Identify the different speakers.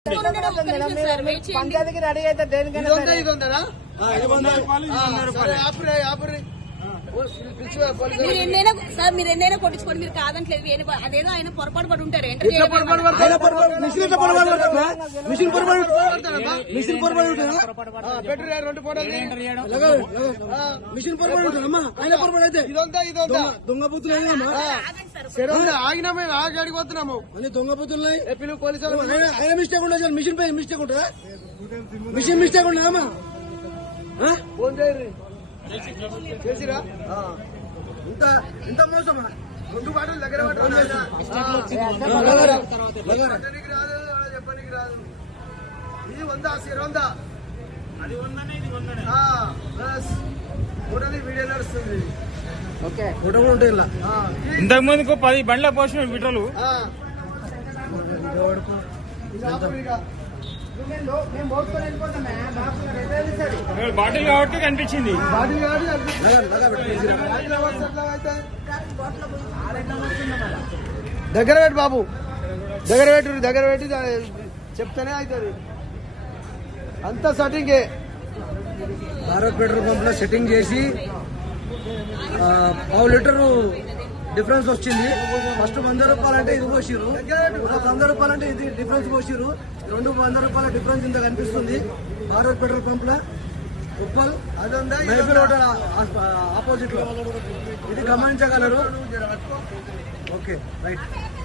Speaker 1: పంచాయతీకి రెడీ అయితే దేనికైనా
Speaker 2: మీరు ఎన్నైనా కొట్టించుకోండి, మీరు కాదంటలేదు. అదేదో ఆయన పొరపాటు పడి ఉంటారు.
Speaker 1: దొంగ బుద్ధులు ఆగినా మేము ఆగి అడిగిపోతున్నాము. అన్ని దొంగ బుద్ధులు పిలువు పోలీసులు. ఆయన మిస్టేక్ ఉండదు, మిషన్ పై మిస్టేక్ ఉంటుందా? మిషన్ మిస్టేక్ ఉండదమ్మా. ఫోన్ చేయరు చేసిరా. ఇంత మోసమా? 2 బాటలు దగ్గర చెప్పడానికి రాదు. ఇది 100 అది 100 వీడియో నడుస్తుంది. ఫోటో కూడా ఉంటాయి.
Speaker 3: ఇంతకు ముందుకు 10 బండ్ల పోసిన విటలు బాటిల్ కాబట్టి కనిపించింది.
Speaker 1: దగ్గర పెట్టి బాబు, దగ్గర పెట్టి చెప్తానే అవుతుంది. అంతా సెట్టింగే. భారత్ పెట్రోల్ పంప్ లో సెట్టింగ్ చేసి 1/2 లీటరు డిఫరెన్స్ వచ్చింది. ఫస్ట్ 100 రూపాయలంటే ఇది పోసిరు, 100 రూపాయలంటే ఇది డిఫరెన్స్ పోసిరు. 200 రూపాయల డిఫరెన్స్ ఇంత కనిపిస్తుంది. భారత్ పెట్రోల్ పంప్ లో ఉప్పల్ మైఫిల్ హోటల్ ఆపోజిట్ లో. ఇది గమనించగలరు. Okay right.